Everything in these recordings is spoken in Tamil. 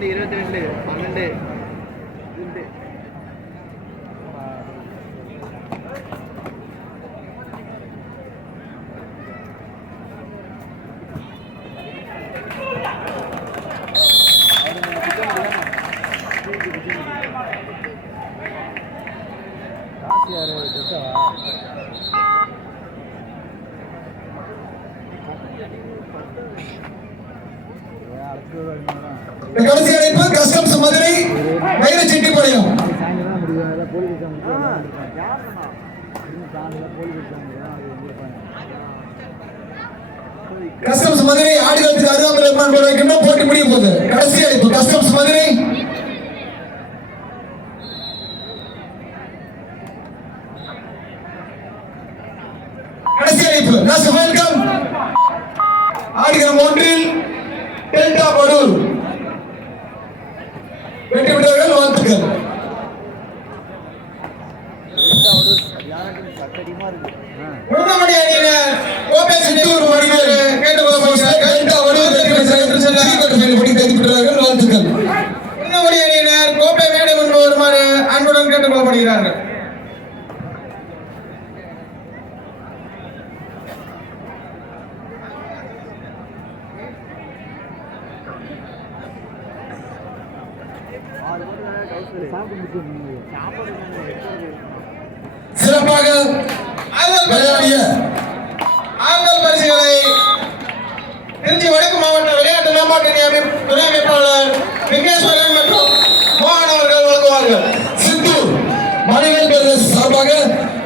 22 12 கடைசி அழைப்பு கஸ்டம்ஸ் மதுரை வைரச்செட்டிப்பாளையம். கஸ்டம்ஸ் மதுரை ஆடுகளத்துக்கு அருகாமையில் வைக்கின்ற போட்டி முடிய போகுது. கடைசி அழைப்பு கஸ்டம்ஸ் மதுரை. கடைசி அழைப்பு லாஸ்ட் வெல்கம். ஆடுகளம் ஒன்றில் டெல்டா படூர் வெற்றி பெற்றவர்கள் வாழ்த்துக்கள். உடனடி அணியினர் கோபை சித்தூர் மணிவேல் கேட்டுக்கொள்ளப்படுகிறார். டெல்டா படூர் வெற்றி பெற்றவர்கள் வாழ்த்துக்கள். உடனடி அணியினர் கோப்பை மேடை முன்பு வருமாறு அன்புடன் கேட்டுக்கொள்ளப்படுகிறார்கள். சிறப்பாக விளையாடிய ஆண்கள் பரிசுகளை திருச்சி வடக்கு மாவட்ட விளையாட்டு மேம்பாட்டு துணை அமைப்பாளர் விக்னேஸ்வரன் மற்றும் மோகன் அவர்கள் வழங்குவார்கள். சித்தூர் மணிவேல் பிரதேச சார்பாக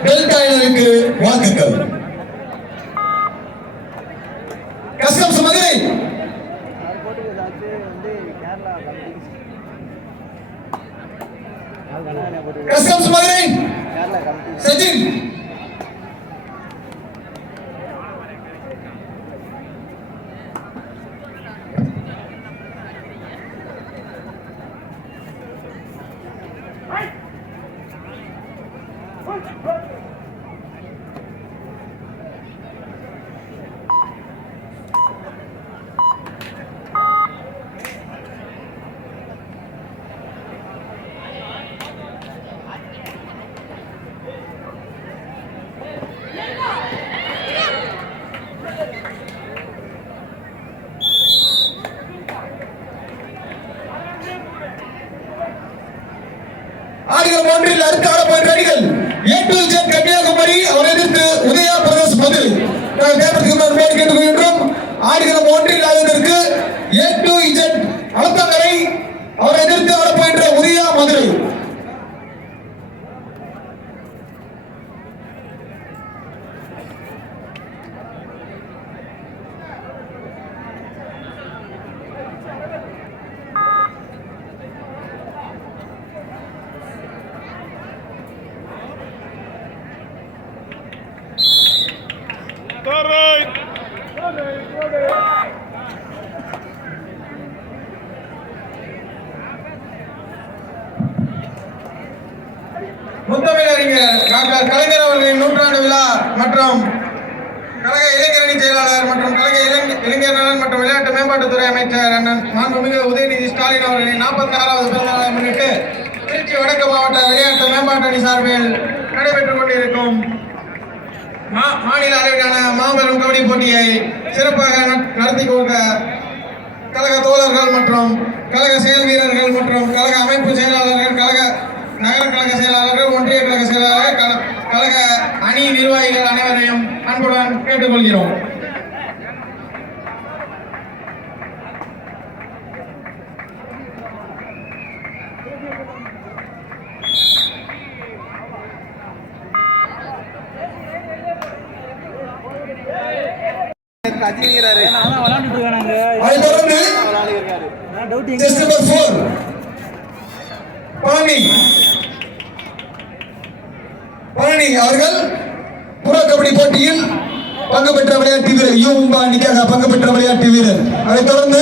டெல்டா இனருக்கு வாழ்த்துக்கள். கஸ்டம்ஸ் மதுரை கஸ்டம்ஸ் மதுரை சஜின் ஆடுகளம் ஒன்றில் அடுத்து ஆடப்போகிற அணிகள் A to Z கன்னியாகுமரி அவரை எதிர்த்து உதயா பிரதேஷ் மதுரை. கேட்டுக்கொள்கின்றோம். ஆடுகளம் ஒன்றில் ஆடுவதற்கு A to Z அளத்தங்கரை அவரை எதிர்த்து ஆடப்போகின்ற உதயா மதுரை. முத்தமிழறிஞர் டாக்டர் கலைஞர் அவர்களின் நூற்றாண்டு விழா மற்றும் கழக இளைஞரணி செயலாளர் மற்றும் கழக இளைஞர் நலன் மற்றும் விளையாட்டு மேம்பாட்டுத்துறை அமைச்சர் அண்ணன் மாண்புமிகு உதயநிதி ஸ்டாலின் அவர்களின் 46வது பிறந்தநாளை முன்னிட்டு திருச்சி வடக்கு மாவட்ட விளையாட்டு மேம்பாட்டு அணி சார்பில் நடைபெற்றுக் கொண்டிருக்கும் மாநில அளவிலான மாபெரும் கபடி போட்டியை சிறப்பாக நடத்தி கொண்ட கழக தோழர்கள் மற்றும் கழக செயல் வீரர்கள் மற்றும் கழக அமைப்பு செயலாளர்கள், கழக நகர கழக செயலாளர்கள், ஒன்றிய கழக செயலாளர்கள், கழக அணி நிர்வாகிகள் அனைவரையும் அன்புடன் கேட்டுக்கொள்கிறோம். பழனி அவர்கள் புற கபடி போட்டியில் பங்கு பெற்ற விளையாட்டு வீரர் யூமும்பா அணிக்காக பங்கு பெற்ற விளையாட்டு வீரர். அதைத் தொடர்ந்து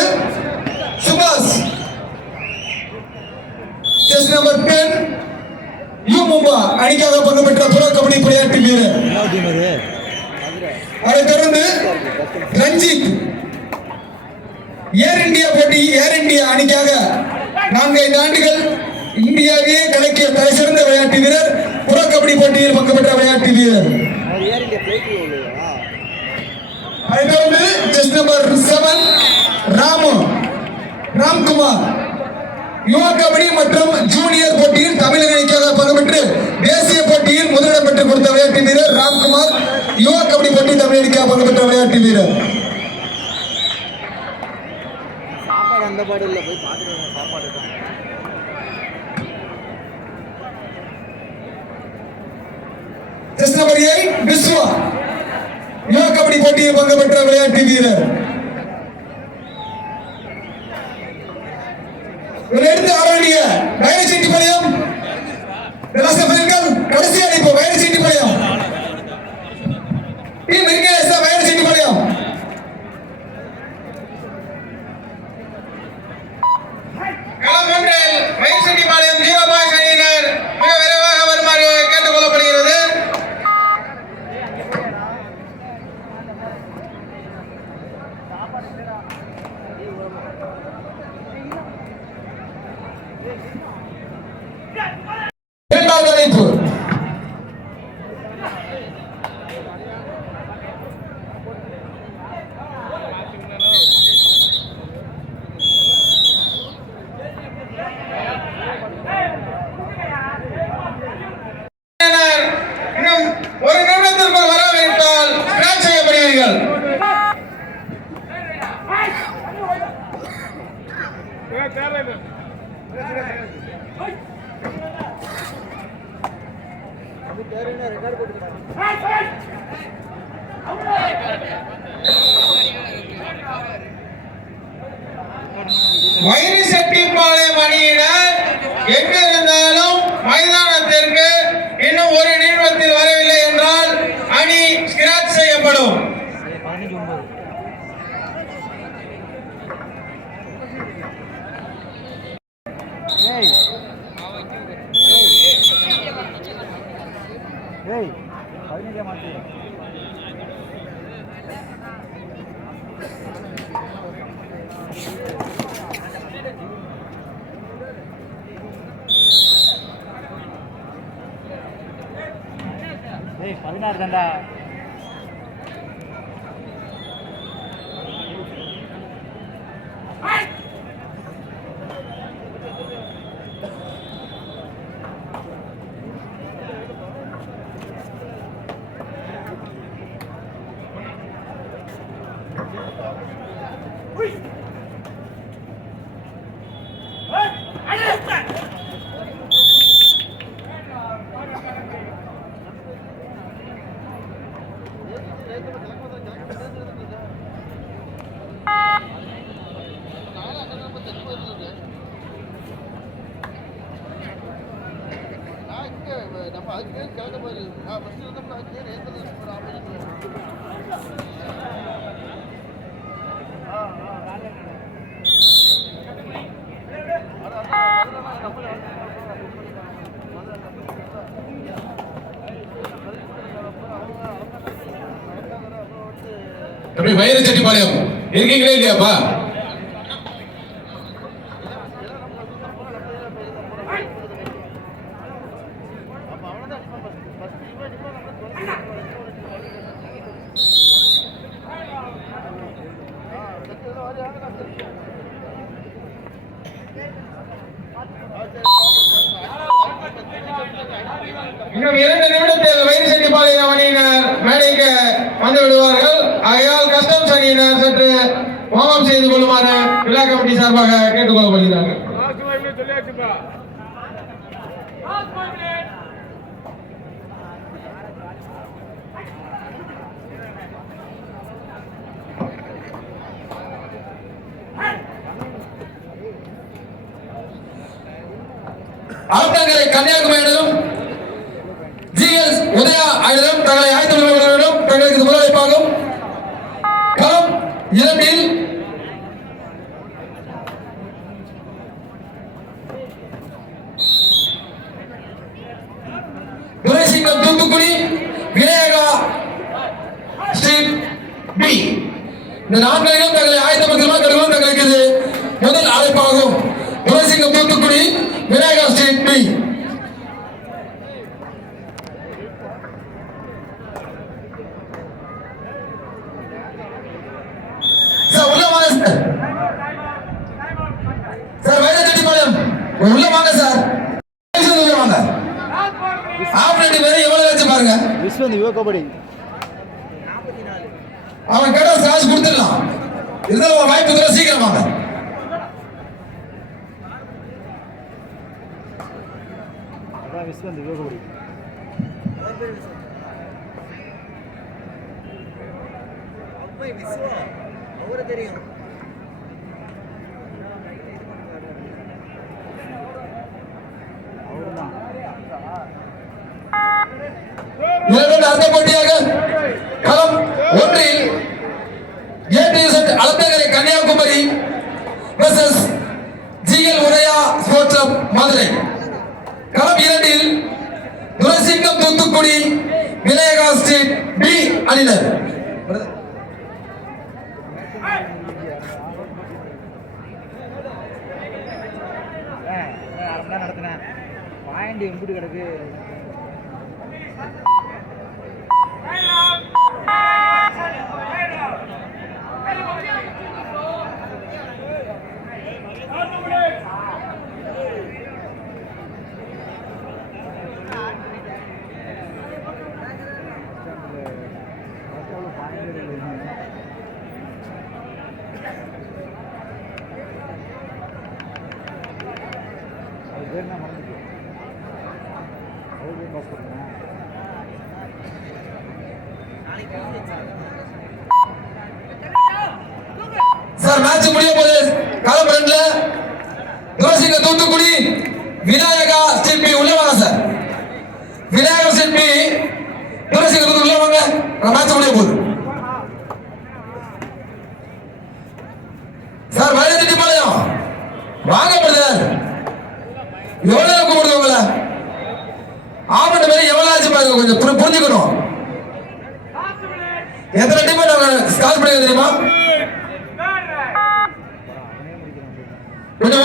சுபாஷ் செஸ் நம்பர் 10 யூமும்பா அணிக்காக பங்கு பெற்ற புற கபடி விளையாட்டு வீரர். அதைத் தொடர்ந்து ரஞ்சித் ஏர் இந்தியா போட்டி ஏர் இந்தியா அணிக்காக 4 ஆண்டுகள் இந்தியாவையே கலக்கிய தலைசிறந்த விளையாட்டு வீரர், புற கபடி போட்டியில் பங்கு பெற்ற விளையாட்டு வீரர். செஸ் நம்பர் 7 ராம்குமார் யுவ கபடி மற்றும் ஜூனியர் போட்டியில் தமிழக அணிக்காக பங்கு பெற்று தேசிய போட்டியில் முதலிடம் பெற்றுக் கொடுத்த விளையாட்டு வீரர் ராம்குமார். யுவ கபடி போட்டி தமிழக அணிக்காக பங்கு பெற்ற விளையாட்டு வீரர். செஸ் நம்பர் 8 விஸ்வா யுவ கபடி போட்டியில் பங்கு பெற்ற விளையாட்டு வீரர். எடுத்து ஆரம்பிய வயலசெட்டிபாளையம் கடைசி அணிப்பு வயலசெட்டிபாளையம் டீம் வயலசெட்டிபாளையம். களம் ஒன்றில் வயலசெட்டிபாளையம் 0 பாய்ஸ் அணியினர் மிக விரைவாக வருமாறு கேட்டுக் கொள்ளப்படுகிறது. இரண்டாவது அழைப்பு இன்னும் ஒரு நிமிடத்திற்குள் வரவிருந்தால் ஸ்கிராட்ச் செய்யப்படுவீர்கள். வயலசெட்டிபாளையம் அணியினர் எங்கிருந்தாலும் மைதானத்திற்கு இன்னும் ஒரு நிமிடத்தில் வரவில்லை என்றால் அணி ஸ்கிராட்ச் செய்யப்படும். தாண்டா தம்பி வயலசெட்டிபாளையம் இருக்கீங்களே இல்லையாப்பா? இன்னும் 2 நிமிடத்தில் வயலசெட்டிபாளையம் அணியினர் மேடைக்கு வந்து விடுவார்கள். ஆகையால் கஸ்டம்ஸ் அணியினர் சற்று வார்ம் செய்து கொள்ளுமாறு விழா கமிட்டி சார்பாக கேட்டுக் கொள்ளப்படுகிறார்கள். ஆத்தங்கரை கன்னியாகுமரியிடம் ஜிஎஸ் உதயா ஆயிரம் தங்களை ஆய்வு கொள்வதுடன் தங்களுக்கு முதலமைப்பாகும் களம் 2 துரைசிங்கம் தூத்துக்குடி விநாயகா ஸ்ட்ரீட் பி. இந்த 4 தங்களை ஆயத்தப்படுத்துமா தங்களுக்கு முதல் அழைப்பாகும். Thulasingam Thoothukudi Vinayaka street B. Sir உள்ள வாங்க சார். சார் வைரச்செட்டிப்பாளையம் உள்ள வாங்க சார். உள்ள வாங்க. ஆப்ரேட்டிங் வேற எவ்வளவு வச்சு பாருங்க. விஸ்வந்த் யுவ கபடி அவன் கேட்டா காசு கொடுத்துடலாம். இதுதான் ஒரு வாய்ப்பு தர, சீக்கிரம் வாங்க. அதான் விஸ்வந்த் யுவ கபடி அவரை தெரியும். அவர்தான் அடுத்த போட்டியாக களம் ஒன்றில் ADS Alathakarai Kanyakumari versus GL Udaya sports club Madurai. களம் இரண்டில் துளசிங்கம் தூத்துக்குடி விநாயகா ஸ்ட்ரீட் பி அணியினர். அரை மணி நேரம் நடத்தினேன். பாயிண்ட் எம்பிட்டு கிடக்கு. அது பேர் என்ன மறந்துச்சு? அது பேர் பாஸ் பண்ணுறேன். சார் மேட்ச் முடிய போது களம் ரெண்டுல துளசிங்கம் தூத்துக்குடி விநாயகா ஸ்ட்ரீட் பி உள்ள வாங்க sir. Vinayaka street B Thulasingam Thoothukudi உள்ள வாங்க. மேட்ச் முடிய போகுது சார். வைரச்செட்டிப்பாளையம் வாங்க பிரதர். எவ்வளவு கூப்பிடுது உங்களை? ஆபத்து மேல எவ்வளவு ஆச்சு பாருங்க, கொஞ்சம் புரிஞ்சுக்கணும். எத்தனை டீம் கால் பண்ணுங்க தெரியுமா? கொஞ்சம்